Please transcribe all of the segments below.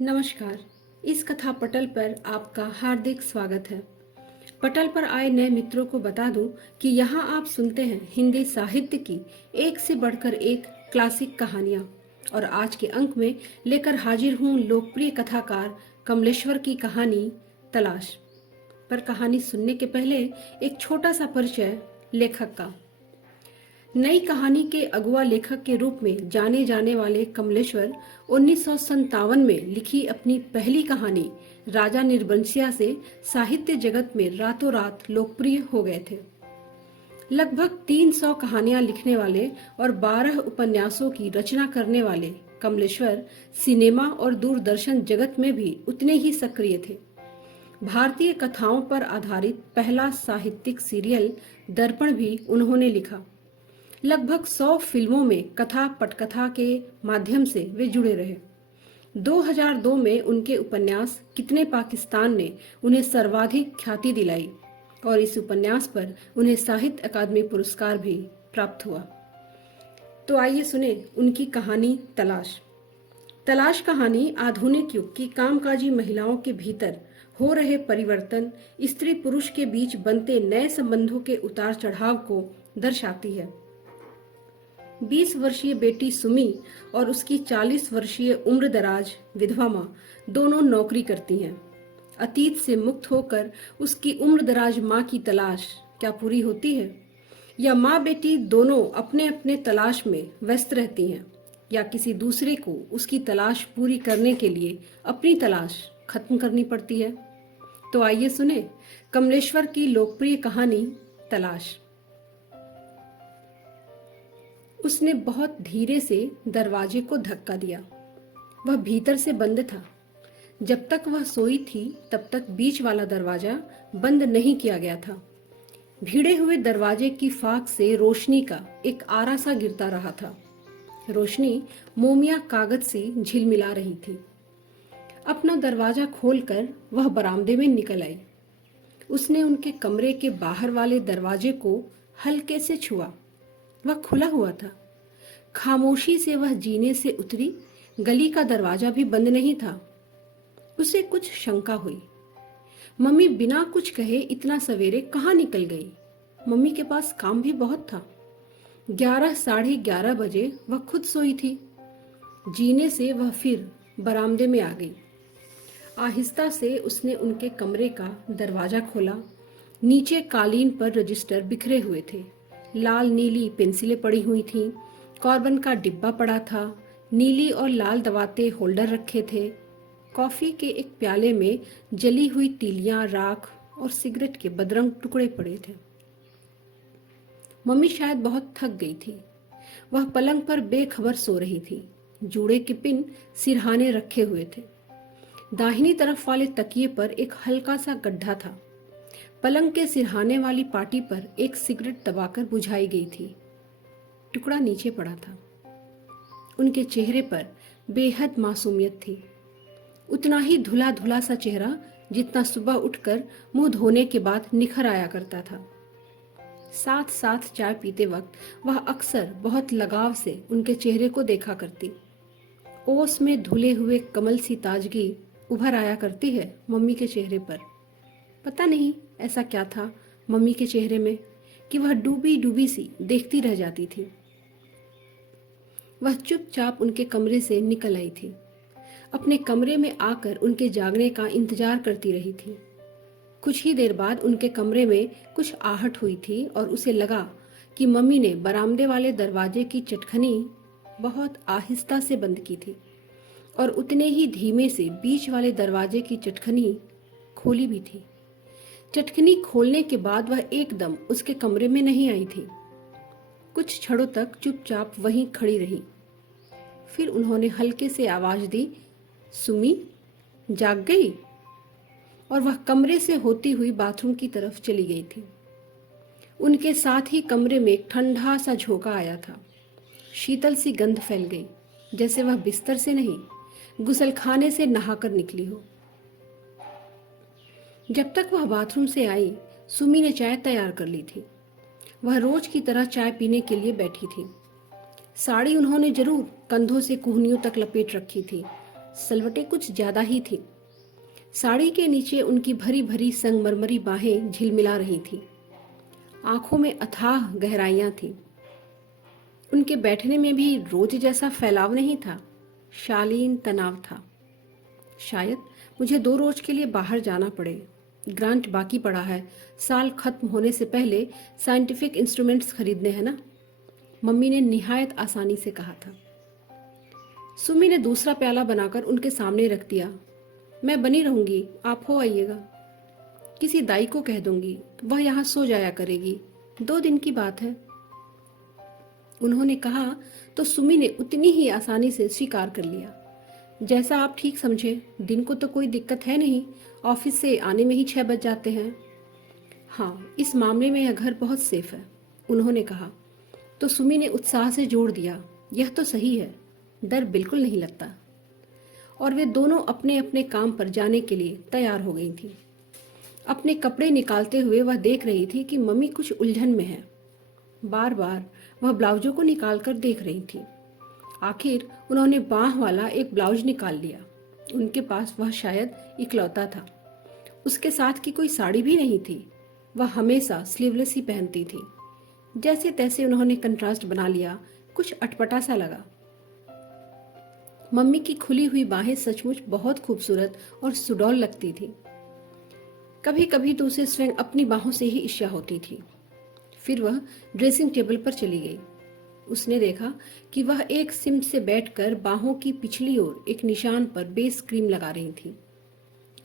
नमस्कार। इस कथा पटल पर आपका हार्दिक स्वागत है। पटल पर आए नए मित्रों को बता दूं कि यहाँ आप सुनते हैं हिंदी साहित्य की एक से बढ़कर एक क्लासिक कहानियाँ और आज के अंक में लेकर हाजिर हूँ लोकप्रिय कथाकार कमलेश्वर की कहानी तलाश। पर कहानी सुनने के पहले एक छोटा सा परिचय लेखक का। नई कहानी के अगुआ लेखक के रूप में जाने जाने वाले कमलेश्वर 1957 में लिखी अपनी पहली कहानी राजा निर्बंसिया से साहित्य जगत में रातों रात लोकप्रिय हो गए थे। लगभग 300 कहानियां लिखने वाले और 12 उपन्यासों की रचना करने वाले कमलेश्वर सिनेमा और दूरदर्शन जगत में भी उतने ही सक्रिय थे। भारतीय कथाओं पर आधारित पहला साहित्यिक सीरियल दर्पण भी उन्होंने लिखा। लगभग 100 फिल्मों में कथा पटकथा के माध्यम से वे जुड़े रहे। 2002 में उनके उपन्यास कितने पाकिस्तान ने उन्हें सर्वाधिक ख्याति दिलाई और इस उपन्यास पर उन्हें साहित्य अकादमी पुरस्कार भी प्राप्त हुआ। तो आइए सुने उनकी कहानी तलाश। तलाश कहानी आधुनिक युग की कामकाजी महिलाओं के भीतर हो रहे परिवर्तन, स्त्री पुरुष के बीच बनते नए संबंधों के उतार चढ़ाव को दर्शाती है। 20 वर्षीय बेटी सुमी और उसकी 40 वर्षीय उम्रदराज विधवा माँ दोनों नौकरी करती हैं। अतीत से मुक्त होकर उसकी उम्रदराज माँ की तलाश क्या पूरी होती है, या माँ बेटी दोनों अपने अपने तलाश में व्यस्त रहती हैं, या किसी दूसरे को उसकी तलाश पूरी करने के लिए अपनी तलाश खत्म करनी पड़ती है। तो आइए सुने कमलेश्वर की लोकप्रिय कहानी तलाश। उसने बहुत धीरे से दरवाजे को धक्का दिया। वह भीतर से बंद था। जब तक वह सोई थी तब तक बीच वाला दरवाजा बंद नहीं किया गया था। भिड़े हुए दरवाजे की फाक से रोशनी का एक आरा सा गिरता रहा था। रोशनी मोमिया कागज से झिलमिला रही थी। अपना दरवाजा खोलकर वह बरामदे में निकल आई। उसने उनके कमरे के बाहर वाले दरवाजे को हल्के से छुआ। वह खुला हुआ था। खामोशी से वह जीने से उतरी। गली का दरवाजा भी बंद नहीं था। उसे कुछ शंका हुई। मम्मी बिना कुछ कहे इतना सवेरे कहाँ निकल गई? मम्मी के पास काम भी बहुत था। 11 साढ़े 11 बजे वह खुद सोई थी। जीने से वह फिर बरामदे में आ गई। आहिस्ता से उसने उनके कमरे का दरवाजा खोला। नीचे कालीन पर रजिस्टर बिखरे हुए थे। लाल नीली पेंसिलें पड़ी हुई थीं। कॉर्बन का डिब्बा पड़ा था। नीली और लाल दवाते होल्डर रखे थे। कॉफी के एक प्याले में जली हुई तीलियां, राख और सिगरेट के बदरंग टुकड़े पड़े थे। मम्मी शायद बहुत थक गई थी। वह पलंग पर बेखबर सो रही थी। जूड़े के पिन सिरहाने रखे हुए थे। दाहिनी तरफ वाले तकिए पर एक हल्का सा गड्ढा था। पलंग के सिरहाने वाली पाटी पर एक सिगरेट दबाकर बुझाई गई थी। टुकड़ा नीचे पड़ा था। उनके चेहरे पर बेहद मासूमियत थी। उतना ही धुला धुला सा चेहरा जितना सुबह उठकर मुंह धोने के बाद निखर आया करता था। साथ साथ चाय पीते वक्त वह अक्सर बहुत लगाव से उनके चेहरे को देखा करती। ओस में धुले हुए कमल सी ताजगी उभर आया करती है मम्मी के चेहरे पर। पता नहीं ऐसा क्या था मम्मी के चेहरे में कि वह डूबी डूबी सी देखती रह जाती थी। वह चुपचाप उनके कमरे से निकल आई थी। अपने कमरे में आकर उनके जागने का इंतजार करती रही थी। कुछ ही देर बाद उनके कमरे में कुछ आहट हुई थी और उसे लगा कि मम्मी ने बरामदे वाले दरवाजे की चटखनी बहुत आहिस्ता से बंद की थी और उतने ही धीमे से बीच वाले दरवाजे की चटखनी खोली भी थी। चटखनी खोलने के बाद वह एकदम उसके कमरे में नहीं आई थी। कुछ क्षणों तक चुपचाप वहीं खड़ी रही। फिर उन्होंने हल्के से आवाज दी, सुमी जाग गई? और वह कमरे से होती हुई बाथरूम की तरफ चली गई थी। उनके साथ ही कमरे में एक ठंडा सा झोंका आया था। शीतल सी गंध फैल गई, जैसे वह बिस्तर से नहीं गुसलखाने से नहाकर निकली हो। जब तक वह बाथरूम से आई, सुमी ने चाय तैयार कर ली थी। वह रोज की तरह चाय पीने के लिए बैठी थी। साड़ी उन्होंने जरूर कंधों से कूहनियों तक लपेट रखी थी। सलवटें कुछ ज्यादा ही थी। साड़ी के नीचे उनकी भरी भरी संगमरमरी बाहें झिलमिला रही थीं। आंखों में अथाह गहराइयां थीं। उनके बैठने में भी रोज जैसा फैलाव नहीं था, शालीन तनाव था। शायद मुझे 2 रोज के लिए बाहर जाना पड़े। ग्रांट बाकी पड़ा है, साल खत्म होने से पहले साइंटिफिक इंस्ट्रूमेंट्स खरीदने हैं ना, मम्मी ने निहायत आसानी से कहा था। सुमी ने दूसरा प्याला बनाकर उनके सामने रख दिया। मैं बनी रहूंगी, आप हो आइएगा। किसी दाई को कह दूंगी, वह यहाँ सो जाया करेगी, 2 दिन की बात है। उन्होंने कहा तो सुमी ने उतनी ही आसानी से स्वीकार कर लिया। जैसा आप ठीक समझे, दिन को तो कोई दिक्कत है नहीं, ऑफिस से आने में ही 6 बज जाते हैं। हाँ, इस मामले में यह घर बहुत सेफ है, उन्होंने कहा। तो सुमी ने उत्साह से जोड़ दिया, यह तो सही है, डर बिल्कुल नहीं लगता। और वे दोनों अपने अपने काम पर जाने के लिए तैयार हो गई थी। अपने कपड़े निकालते हुए वह देख रही थी कि मम्मी कुछ उलझन में है। बार बार वह ब्लाउजों को निकालकर देख रही थी। आखिर उन्होंने बाह वाला एक ब्लाउज निकाल लिया। उनके पास वह शायद इकलौता था। उसके साथ की कोई साड़ी भी नहीं थी। वह हमेशा स्लीवलेस ही पहनती थी। जैसे तैसे उन्होंने कंट्रास्ट बना लिया, कुछ अटपटा सा लगा। मम्मी की खुली हुई बाहें सचमुच बहुत खूबसूरत और सुडौल लगती थी। कभी कभी तो उसे स्वयं अपनी बाहों से ही ईर्ष्या होती थी। फिर वह ड्रेसिंग टेबल पर चली गई। उसने देखा कि वह एक सिम से बैठकर बाहों की पिछली ओर एक निशान पर बेस क्रीम लगा रही थी।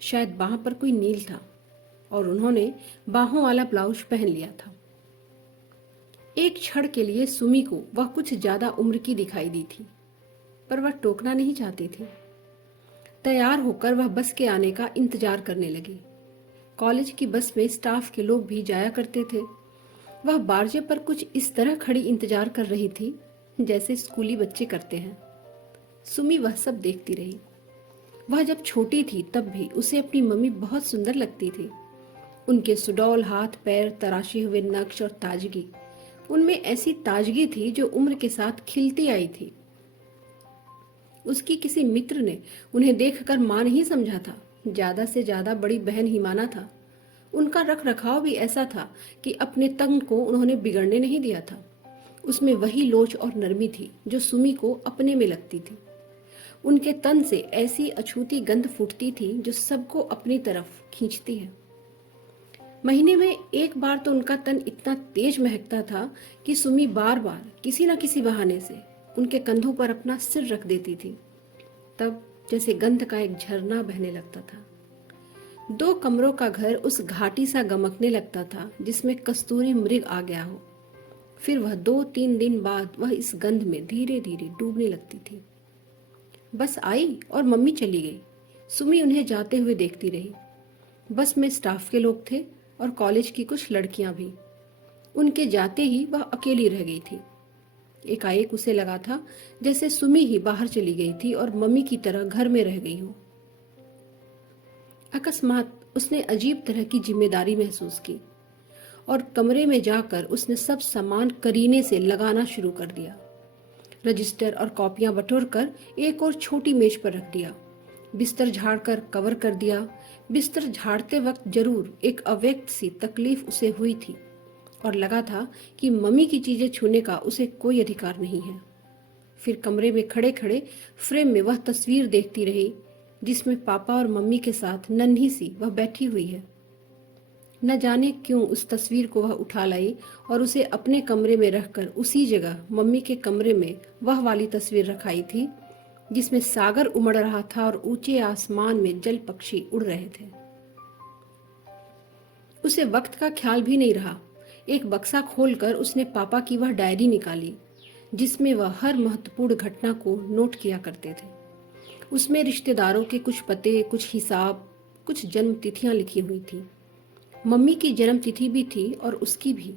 शायद बाह पर कोई नील था और उन्होंने बाहों वाला ब्लाउज पहन लिया था। एक क्षण के लिए सुमी को वह कुछ ज्यादा उम्र की दिखाई दी थी, पर वह टोकना नहीं चाहती थी। तैयार होकर वह बस के आने का इंतजार करने लगी। कॉलेज की बस में स्टाफ के लोग भी जाया करते थे। वह बारजे पर कुछ इस तरह खड़ी इंतजार कर रही थी जैसे स्कूली बच्चे करते हैं। सुमी वह सब देखती रही। वह जब छोटी थी तब भी उसे अपनी मम्मी बहुत सुंदर लगती थी। उनके सुडौल हाथ पैर, तराशे हुए नक्श और ताजगी, उनमें ऐसी ताजगी थी जो उम्र के साथ खिलती आई थी। उसकी किसी मित्र ने उन्हें देखकर मां नहीं समझा था, ज्यादा से ज्यादा बड़ी बहन ही माना था। उनका रख रखाव भी ऐसा था कि अपने तंग को उन्होंने बिगड़ने नहीं दिया था। उसमें वही लोच और नरमी थी जो सुमी को अपने में लगती थी। उनके तन से ऐसी अछूती गंध फूटती थी जो सबको अपनी तरफ खींचती है। महीने में एक बार तो उनका तन इतना तेज महकता था कि सुमी बार बार किसी न किसी बहाने से उनके कंधों पर अपना सिर रख देती थी। तब जैसे गंध का एक झरना बहने लगता था। 2 कमरों का घर उस घाटी सा गमकने लगता था जिसमें कस्तूरी मृग आ गया हो। फिर वह 2-3 दिन बाद वह इस गंध में धीरे धीरे डूबने लगती थी। बस आई और मम्मी चली गई। सुमी उन्हें जाते हुए देखती रही। बस में स्टाफ के लोग थे और कॉलेज की कुछ लड़कियां भी। उनके जाते ही वह अकेली रह गई थी। एकाएक उसे लगा था जैसे सुमी ही बाहर चली गई थी और मम्मी की तरह घर में रह गई हो। अकस्मात उसने अजीब तरह की जिम्मेदारी महसूस की और कमरे में जाकर उसने सब सामान करीने से लगाना शुरू कर दिया। रजिस्टर और कॉपियां बटोरकर एक और छोटी मेज पर रख दिया। बिस्तर झाड़कर कवर कर दिया। बिस्तर झाड़ते वक्त जरूर एक अव्यक्त सी तकलीफ उसे हुई थी और लगा था कि मम्मी की चीजें छूने का उसे कोई अधिकार नहीं है। फिर कमरे में खड़े खड़े फ्रेम में वह तस्वीर देखती रही जिसमें पापा और मम्मी के साथ नन्ही सी वह बैठी हुई है। न जाने क्यों उस तस्वीर को वह उठा लाई और उसे अपने कमरे में रखकर उसी जगह मम्मी के कमरे में वह वाली तस्वीर रखाई थी जिसमें सागर उमड़ रहा था और ऊंचे आसमान में जल पक्षी उड़ रहे थे। उसे वक्त का ख्याल भी नहीं रहा। एक बक्सा खोलकर उसने पापा की वह डायरी निकाली जिसमें वह हर महत्वपूर्ण घटना को नोट किया करते थे। उसमें रिश्तेदारों के कुछ पते, कुछ हिसाब, कुछ जन्म तिथियां लिखी हुई थी। मम्मी की जन्म तिथि भी थी और उसकी भी।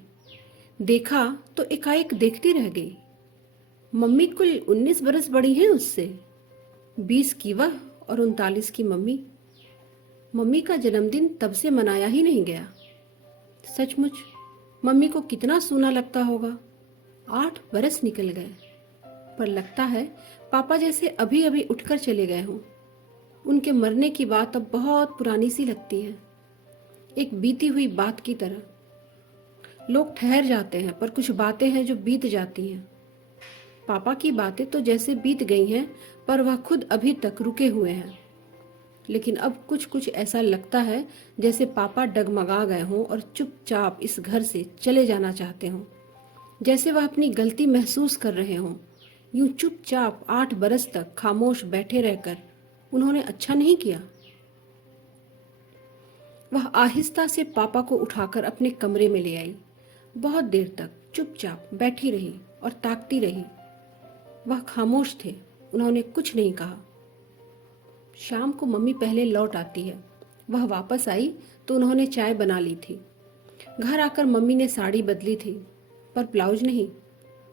देखा तो एकाएक देखती रह गई। मम्मी कुल 19 बरस बड़ी हैं उससे। 20 की वह और 39 की मम्मी। मम्मी का जन्मदिन तब से मनाया ही नहीं गया। सचमुच मम्मी को कितना सूना लगता होगा। 8 बरस निकल गए, पर लगता है पापा जैसे अभी अभी उठकर चले गए हों। उनके मरने की बात अब बहुत पुरानी सी लगती है, एक बीती हुई बात की तरह। लोग ठहर जाते हैं, पर कुछ बातें हैं जो बीत जाती हैं। पापा की बातें तो जैसे बीत गई हैं, पर वह खुद अभी तक रुके हुए हैं। लेकिन अब कुछ कुछ ऐसा लगता है जैसे पापा डगमगा गए हों और चुपचाप इस घर से चले जाना चाहते हों, जैसे वह अपनी गलती महसूस कर रहे हों। यूं चुपचाप 8 बरस तक खामोश बैठे रहकर उन्होंने अच्छा नहीं किया। वह आहिस्ता से पापा को उठाकर अपने कमरे में ले आई। बहुत देर तक चुपचाप बैठी रही और ताकती रही। वह खामोश थे, उन्होंने कुछ नहीं कहा। शाम को मम्मी पहले लौट आती है। वह वापस आई तो उन्होंने चाय बना ली थी। घर आकर मम्मी ने साड़ी बदली थी, पर ब्लाउज नहीं।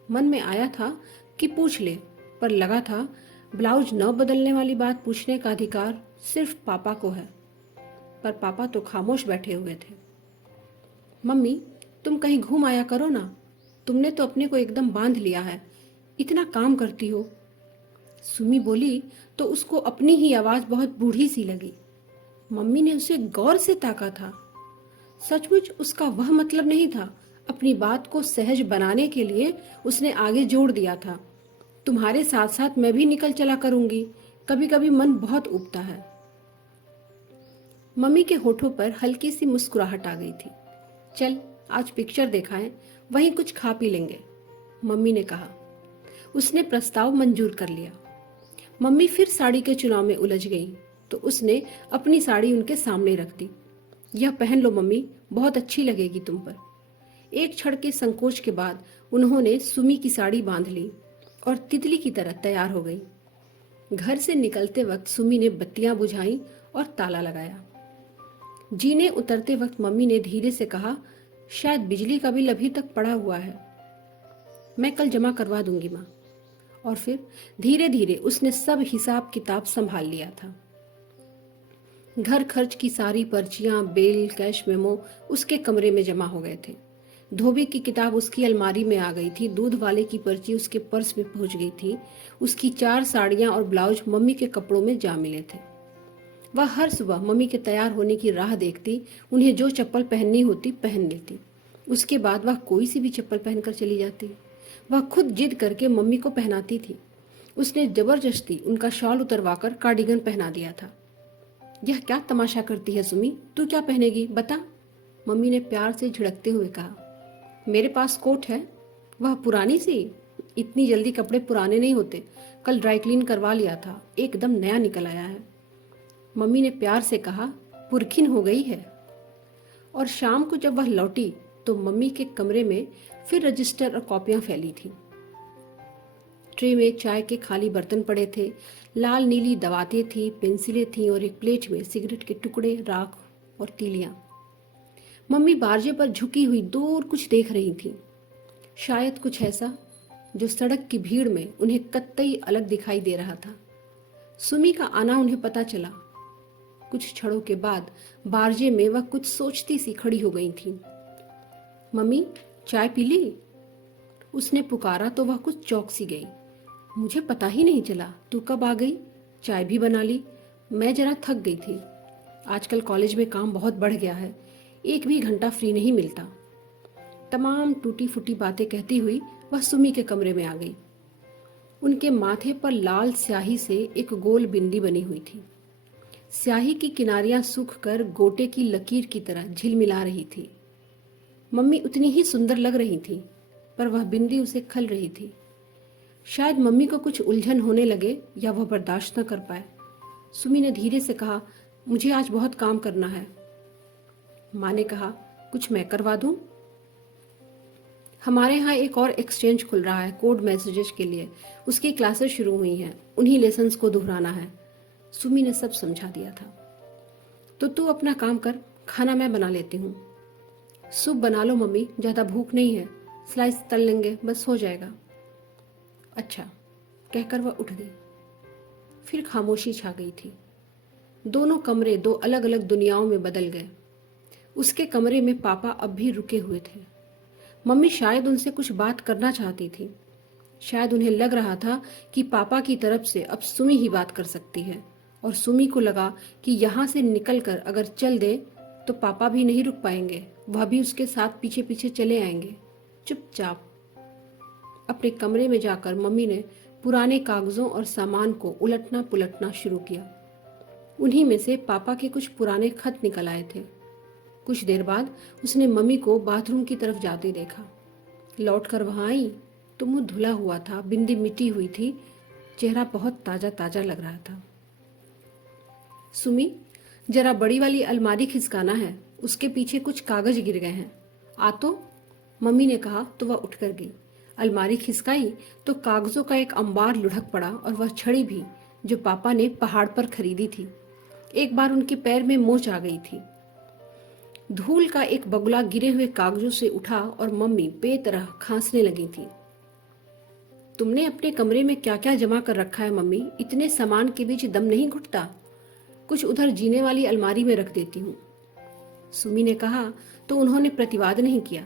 मन में आया था कि पूछ ले, पर लगा था ब्लाउज न बदलने वाली बात पूछने का अधिकार सिर्फ पापा को है। पर पापा तो खामोश बैठे हुए थे। मम्मी, तुम कहीं घूम आया करो ना, तुमने तो अपने को एकदम बांध लिया है, इतना काम करती हो। सुमी बोली तो उसको अपनी ही आवाज बहुत बूढ़ी सी लगी। मम्मी ने उसे गौर से ताका था। सचमुच उसका वह मतलब नहीं था। अपनी बात को सहज बनाने के लिए उसने आगे जोड़ दिया था, तुम्हारे साथ साथ मैं भी निकल चला करूंगी, कभी कभी मन बहुत उबता है। मम्मी के होठों पर हल्की सी मुस्कुराहट आ गई थी। चल आज पिक्चर दिखाएं, वहीं कुछ खा पी लेंगे, मम्मी ने कहा। उसने प्रस्ताव मंजूर कर लिया। मम्मी फिर साड़ी के चुनाव में उलझ गई तो उसने अपनी साड़ी उनके सामने रख दी। यह पहन लो मम्मी, बहुत अच्छी लगेगी तुम पर। एक क्षण के संकोच के बाद उन्होंने सुमी की साड़ी बांध ली और तितली की तरह तैयार हो गई। घर से निकलते वक्त सुमी ने बत्तियां बुझाई और ताला लगाया। जीने उतरते वक्त मम्मी ने धीरे से कहा, शायद बिजली का बिल अभी तक पड़ा हुआ है, मैं कल जमा करवा दूंगी माँ। और फिर धीरे धीरे उसने सब हिसाब किताब संभाल लिया था। घर खर्च की सारी पर्चियां, बिल, कैश मेमो उसके कमरे में जमा हो गए थे। धोबी की किताब उसकी अलमारी में आ गई थी। दूध वाले की पर्ची उसके पर्स में पहुंच गई थी। उसकी 4 साड़ियां और ब्लाउज मम्मी के कपड़ों में जा मिले थे। वह हर सुबह मम्मी के तैयार होने की राह देखती, उन्हें जो चप्पल पहननी होती पहन लेती। उसके बाद वह कोई सी भी चप्पल पहनकर चली जाती। वह खुद जिद करके मम्मी को पहनाती थी। उसने जबरदस्ती उनका शॉल उतरवाकर कार्डिगन पहना दिया था। यह क्या तमाशा करती है सुमी, तू क्या पहनेगी बता, मम्मी ने प्यार से झिड़कते हुए कहा। मेरे पास कोट है, वह पुरानी सी। इतनी जल्दी कपड़े पुराने नहीं होते, कल ड्राई क्लीन करवा लिया था, एकदम नया निकल आया है, मम्मी ने प्यार से कहा। पुरखिन हो गई है। और शाम को जब वह लौटी तो मम्मी के कमरे में फिर रजिस्टर और कॉपियां फैली थी। ट्रे में चाय के खाली बर्तन पड़े थे, लाल नीली दवातें थी, पेंसिलें थीं और एक प्लेट में सिगरेट के टुकड़े, राख और तीलियां। मम्मी बारजे पर झुकी हुई दूर कुछ देख रही थी, शायद कुछ ऐसा जो सड़क की भीड़ में उन्हें कतई अलग दिखाई दे रहा था। सुमी का आना उन्हें पता चला। कुछ क्षणों के बाद बारजे में वह कुछ सोचती सी खड़ी हो गई थी। मम्मी, चाय पी ली? उसने पुकारा तो वह कुछ चौंक सी गई। मुझे पता ही नहीं चला, तू कब आ गई? चाय भी बना ली, मैं जरा थक गई थी। आजकल कॉलेज में काम बहुत बढ़ गया है, एक भी घंटा फ्री नहीं मिलता। तमाम टूटी फूटी बातें कहती हुई वह सुमी के कमरे में आ गई। उनके माथे पर लाल स्याही से एक गोल बिंदी बनी हुई थी। स्याही की किनारियां सूख कर गोटे की लकीर की तरह झिलमिला रही थी। मम्मी उतनी ही सुंदर लग रही थी, पर वह बिंदी उसे खल रही थी। शायद मम्मी को कुछ उलझन होने लगे या वह बर्दाश्त न कर पाए। सुमी ने धीरे से कहा, मुझे आज बहुत काम करना है। माँ ने कहा, कुछ मैं करवा दूं? हमारे यहाँ एक और एक्सचेंज खुल रहा है कोड मैसेजेस के लिए, उसकी क्लासेस शुरू हुई हैं, उन्हीं लेसन्स को दोहराना है। सुमी ने सब समझा दिया था। तो तू अपना काम कर, खाना मैं बना लेती हूँ। सूप बना लो मम्मी, ज्यादा भूख नहीं है, स्लाइस तल लेंगे, बस हो जाएगा। अच्छा, कहकर वह उठ गई। फिर खामोशी छा गई थी। दोनों कमरे दो अलग अलग दुनियाओं में बदल गए। उसके कमरे में पापा अब भी रुके हुए थे। मम्मी शायद उनसे कुछ बात करना चाहती थी। शायद उन्हें लग रहा था कि पापा की तरफ से अब सुमी ही बात कर सकती है और सुमी को लगा कि यहाँ से निकलकर अगर चल दे तो पापा भी नहीं रुक पाएंगे, वह भी उसके साथ पीछे पीछे चले आएंगे। चुपचाप अपने कमरे में जाकर मम्मी ने पुराने कागजों और सामान को उलटना पुलटना शुरू किया। उन्हीं में से पापा के कुछ पुराने खत निकल आए थे। कुछ देर बाद उसने मम्मी को बाथरूम की तरफ जाते देखा। लौट कर वहां आई तो मुंह धुला हुआ था, बिंदी मिटी हुई थी, चेहरा बहुत ताजा ताजा लग रहा था। सुमी, जरा बड़ी वाली अलमारी खिसकाना है, उसके पीछे कुछ कागज गिर गए हैं। आ तो, मम्मी ने कहा तो वह उठकर गई। अलमारी खिसकाई तो कागजों का एक अंबार लुढ़क पड़ा और वह छड़ी भी जो पापा ने पहाड़ पर खरीदी थी। एक बार उनके पैर में मोच आ गई थी। धूल का एक बगुला गिरे हुए कागजों से उठा और मम्मी बेतरह खांसने लगी थी। तुमने अपने कमरे में क्या क्या जमा कर रखा है मम्मी? इतने सामान के बीच दम नहीं घुटता? कुछ उधर जीने वाली अलमारी में रख देती हूँ, सुमी ने कहा तो उन्होंने प्रतिवाद नहीं किया।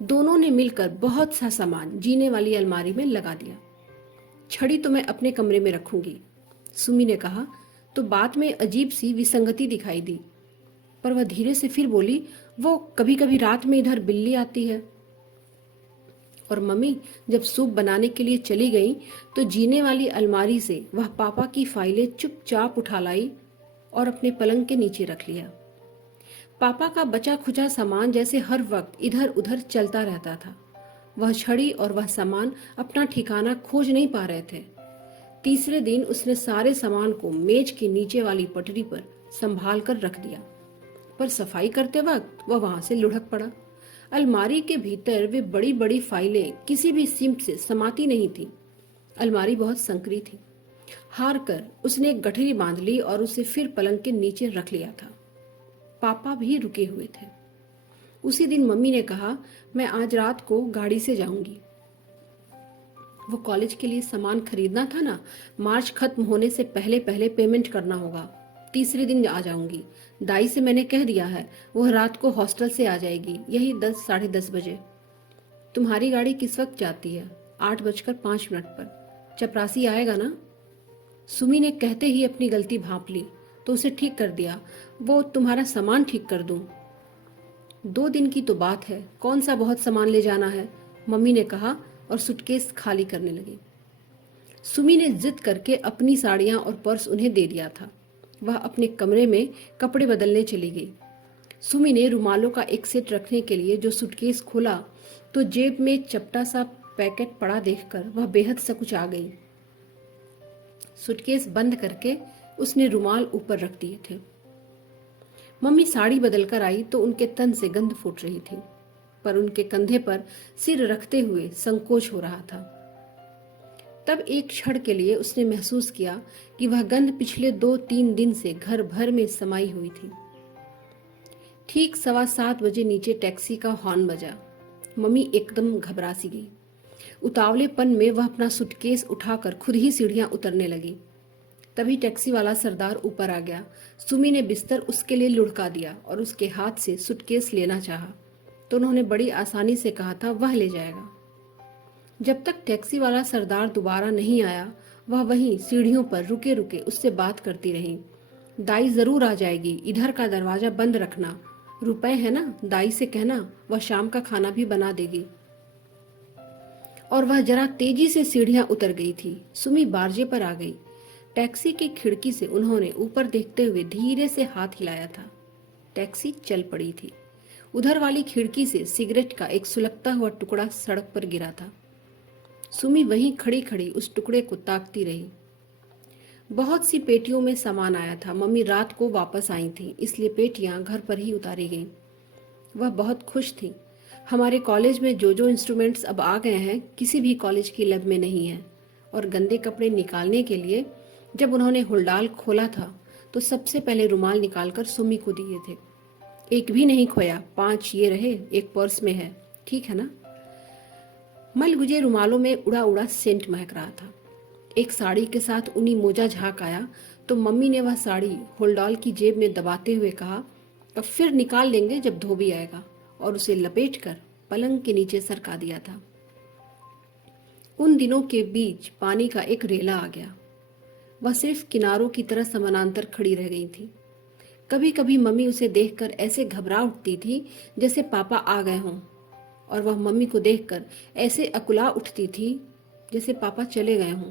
दोनों ने मिलकर बहुत सा सामान जीने वाली अलमारी में लगा दिया। छड़ी तो मैं अपने कमरे में रखूंगी, सुमी ने कहा तो बात में अजीब सी विसंगति दिखाई दी। पर वह धीरे से फिर बोली, वो कभी कभी रात में इधर बिल्ली आती है। और मम्मी जब सूप बनाने के लिए चली गई तो जीने वाली अलमारी से वह पापा की फाइलें चुपचाप उठा लाई और अपने पलंग के नीचे रख लिया। पापा का बचा खुचा सामान जैसे हर वक्त इधर उधर चलता रहता था। वह छड़ी और वह सामान अपना ठिकाना खोज नहीं पा रहे थे। तीसरे दिन उसने सारे सामान को मेज के नीचे वाली पटरी पर संभाल कर रख दिया, पर सफाई करते वक्त वह वहां से लुढ़क पड़ा। अलमारी के भीतर वे बड़ी बड़ी फाइलें किसी भी सिमट से समाती नहीं थी। अलमारी बहुत संकरी थी। हार कर उसने एक गठरी बांध ली और उसे फिर पलंग के नीचे रख लिया था। पापा भी रुके हुए थे। उसी दिन मम्मी ने कहा, मैं आज रात को गाड़ी से जाऊंगी। वो कॉलेज के लिए सामान खरीदना था ना, मार्च खत्म होने से पहले पहले पेमेंट करना होगा। तीसरे दिन आ जाऊंगी। दाई से मैंने कह दिया है, वह रात को हॉस्टल से आ जाएगी, यही 10 साढ़े 10 बजे। तुम्हारी गाड़ी किस वक्त जाती है? 8:05 पर। चपरासी आएगा ना? सुमी ने कहते ही अपनी गलती भांप ली तो उसे ठीक कर दिया। वो तुम्हारा सामान ठीक कर दूं। 2 दिन की तो बात है, कौन सा बहुत सामान ले जाना है, मम्मी ने कहा और सूटकेस खाली करने लगी। सुमी ने जिद करके अपनी साड़ियां और पर्स उन्हें दे दिया था। वह अपने कमरे में कपड़े बदलने चली गई। सुमी ने रुमालों का एक सेट रखने के लिए जो सूटकेस खोला तो जेब में चपटा सा पैकेट पड़ा देखकर वह बेहद सकुचा गई। सूटकेस बंद करके उसने रुमाल ऊपर रख दिए थे। मम्मी साड़ी बदलकर आई तो उनके तन से गंध फूट रही थी, पर उनके कंधे पर सिर रखते हुए संकोच हो रहा था। तब एक क्षण के लिए उसने महसूस किया कि वह गंध पिछले 2-3 दिन से घर भर में समाई हुई थी। ठीक 7:15 बजे नीचे टैक्सी का हॉर्न बजा। मम्मी एकदम घबरा सी गई। उतावलेपन में वह अपना सूटकेस उठाकर खुद ही सीढ़ियां उतरने लगी। तभी टैक्सी वाला सरदार ऊपर आ गया। सुमी ने बिस्तर उसके लिए लुढ़का दिया और उसके हाथ से सूटकेस लेना चाहा तो उन्होंने बड़ी आसानी से कहा था वह ले जाएगा। जब तक टैक्सी वाला सरदार दोबारा नहीं आया वह वहीं सीढ़ियों पर रुके रुके उससे बात करती रही। दाई जरूर आ जाएगी, इधर का दरवाजा बंद रखना, रुपए है ना, दाई से कहना, वह शाम का खाना भी बना देगी। और वह जरा तेजी से सीढ़ियां उतर गई थी। सुमी बारजे पर आ गई। टैक्सी की खिड़की से उन्होंने ऊपर देखते हुए धीरे से हाथ हिलाया था। टैक्सी चल पड़ी थी। उधर वाली खिड़की से सिगरेट का एक सुलगता हुआ टुकड़ा सड़क पर गिरा था। सुमी वहीं खड़ी खड़ी उस टुकड़े को ताकती रही। बहुत सी पेटियों में सामान आया था। मम्मी रात को वापस आई थी, इसलिए पेटियां घर पर ही उतारी गईं। वह बहुत खुश थी। हमारे कॉलेज में जो जो इंस्ट्रूमेंट्स अब आ गए हैं किसी भी कॉलेज की लैब में नहीं है। और गंदे कपड़े निकालने के लिए जब उन्होंने हुलडाल खोला था तो सबसे पहले रुमाल निकालकर सुमी को दिए थे। एक भी नहीं खोया, 5 ये रहे, एक पर्स में है, ठीक है ना? मलगुजे रुमालों में उड़ा उड़ा सेंट महक रहा था। एक साड़ी के साथ ऊनी मोजा झांक आया तो मम्मी ने वह साड़ी होल्डॉल की जेब में दबाते हुए कहा, अब फिर निकाल लेंगे जब धोबी आएगा, और उसे लपेटकर पलंग के नीचे सरका दिया था। उन दिनों के बीच पानी का एक रेला आ गया। वह सिर्फ किनारों की तरह समानांतर खड़ी रह गई थी। कभी कभी मम्मी उसे देखकर ऐसे घबरा उठती थी जैसे पापा आ गए हों, और वह मम्मी को देखकर ऐसे अकुला उठती थी जैसे पापा चले गए हों।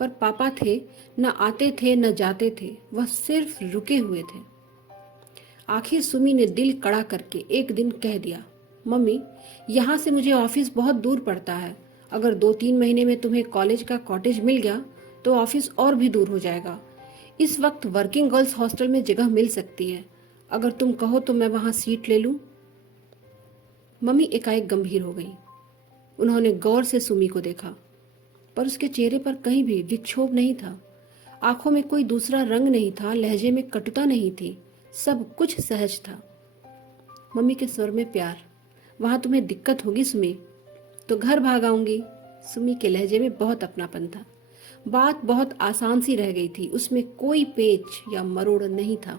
पर पापा थे, न आते थे न जाते थे, वह सिर्फ रुके हुए थे। आखिर सुमी ने दिल कड़ा करके एक दिन कह दिया, मम्मी, यहाँ से मुझे ऑफिस बहुत दूर पड़ता है। अगर 2-3 महीने में तुम्हें कॉलेज का कॉटेज मिल गया तो ऑफिस और भी दूर हो जाएगा। इस वक्त वर्किंग गर्ल्स हॉस्टल में जगह मिल सकती है। अगर तुम कहो तो मैं वहां सीट ले लूं। मम्मी एकाएक गंभीर हो गई। उन्होंने गौर से सुमी को देखा, पर उसके चेहरे पर कहीं भी विक्षोभ नहीं था। आंखों में कोई दूसरा रंग नहीं था, लहजे में कटुता नहीं थी, सब कुछ सहज था। मम्मी के स्वर में प्यार। वहां तुम्हें दिक्कत होगी सुमी, तो घर भाग आऊंगी। सुमी के लहजे में बहुत अपनापन था। बात बहुत आसान सी रह गई थी, उसमें कोई पेच या मरोड़ नहीं था।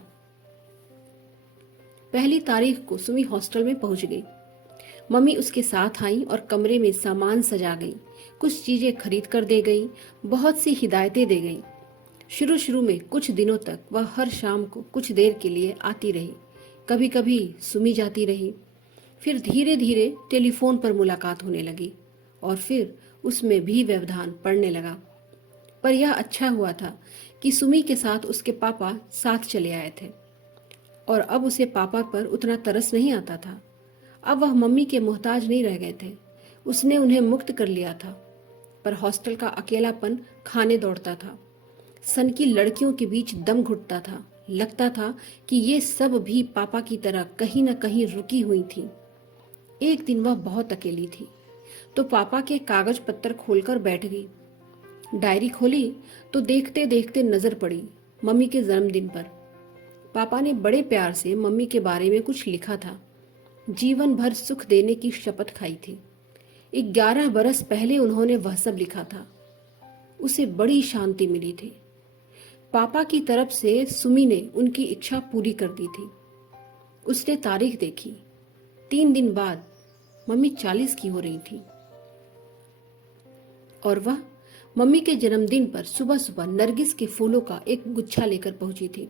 पहली तारीख को सुमी हॉस्टल में पहुंच गई। मम्मी उसके साथ आई और कमरे में सामान सजा गई, कुछ चीजें खरीद कर दे गई, बहुत सी हिदायतें दे गई। शुरू में कुछ दिनों तक वह हर शाम को कुछ देर के लिए आती रही, कभी कभी सुमी जाती रही। फिर धीरे धीरे टेलीफोन पर मुलाकात होने लगी और फिर उसमें भी व्यवधान पड़ने लगा। पर यह अच्छा हुआ था कि सुमी के साथ उसके पापा साथ चले आए थे और अब उसे पापा पर उतना तरस नहीं आता था। अब वह मम्मी के मोहताज नहीं रह गए थे, उसने उन्हें मुक्त कर लिया था। पर हॉस्टल का अकेलापन खाने दौड़ता था। सन की लड़कियों के बीच दम घुटता था। लगता था कि ये सब भी पापा की तरह कहीं न कहीं रुकी हुई थी। एक दिन वह बहुत अकेली थी तो पापा के कागज पत्तर खोलकर बैठ गई। डायरी खोली तो देखते देखते नजर पड़ी मम्मी के जन्मदिन पर। पापा ने बड़े प्यार से मम्मी के बारे में कुछ लिखा था। जीवन भर सुख देने की शपथ खाई थी। 11 बरस पहले उन्होंने वह सब लिखा था। उसे बड़ी शांति मिली थी। पापा की तरफ से सुमी ने उनकी इच्छा पूरी कर दी थी। उसने तारीख देखी। 3 दिन बाद मम्मी 40 की हो रही थी और वह मम्मी के जन्मदिन पर सुबह सुबह नरगिस के फूलों का एक गुच्छा लेकर पहुंची थी।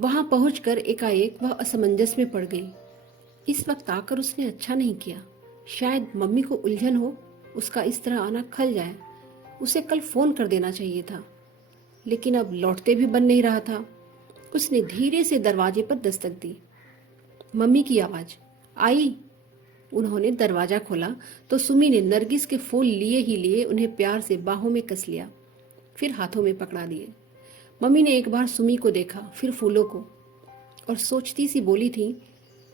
वहां पहुंचकर एकाएक वह असमंजस में पड़ गई। इस वक्त आकर उसने अच्छा नहीं किया। शायद मम्मी को उलझन हो, उसका इस तरह आना खल जाए। उसे कल फोन कर देना चाहिए था, लेकिन अब लौटते भी बन नहीं रहा था। उसने धीरे से दरवाजे पर दस्तक दी। मम्मी की आवाज आई। उन्होंने दरवाजा खोला तो सुमी ने नरगिस के फूल लिए ही लिए उन्हें प्यार से बाहों में कस लिया, फिर हाथों में पकड़ा दिए। मम्मी ने एक बार सुमी को देखा, फिर फूलों को, और सोचती सी बोली थी,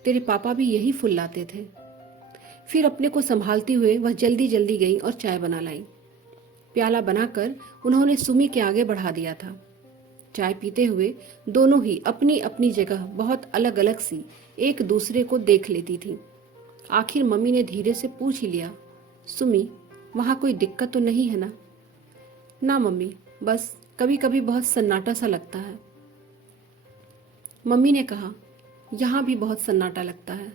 तेरे पापा भी यही फूल लाते थे। फिर अपने को संभालती हुए वह जल्दी जल्दी गई और चाय बना लाई। प्याला बनाकर उन्होंने सुमी के आगे बढ़ा दिया था। चाय पीते हुए दोनों ही अपनी अपनी जगह बहुत अलग अलग सी एक दूसरे को देख लेती थी। आखिर मम्मी ने धीरे से पूछ ही लिया, सुमी, वहां कोई दिक्कत तो नहीं है ना? ना मम्मी, बस कभी कभी बहुत सन्नाटा सा लगता है। मम्मी ने कहा, यहाँ भी बहुत सन्नाटा लगता है।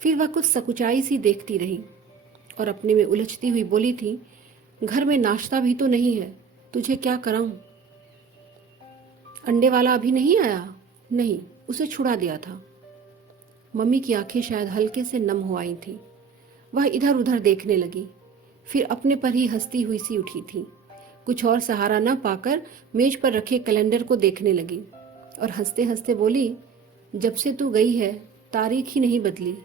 फिर वह कुछ सकुचाई सी देखती रही और अपने में उलझती हुई बोली थी, घर में नाश्ता भी तो नहीं है, तुझे क्या कराऊं? अंडे वाला अभी नहीं आया? नहीं, उसे छुड़ा दिया था। मम्मी की आंखें शायद हल्के से नम हो आई थी। वह इधर उधर देखने लगी, फिर अपने पर ही हंसती हुई सी उठी थी। कुछ और सहारा न पाकर मेज पर रखे कैलेंडर को देखने लगी और हंसते हंसते बोली, जब से तू गई है तारीख ही नहीं बदली,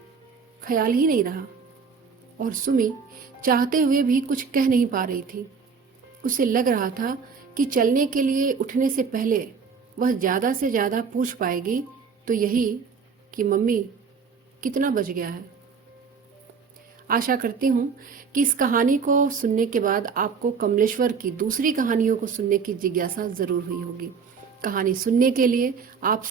ख्याल ही नहीं रहा। और सुमी चाहते हुए भी कुछ कह नहीं पा रही थी। उसे लग रहा था कि चलने के लिए उठने से पहले वह ज्यादा से ज्यादा पूछ पाएगी तो यही कि मम्मी कितना बज गया है। आशा करती हूँ कि इस कहानी को सुनने के बाद आपको कमलेश्वर की दूसरी कहानियों को सुनने की जिज्ञासा जरूर हुई होगी। कहानी सुनने के लिए आप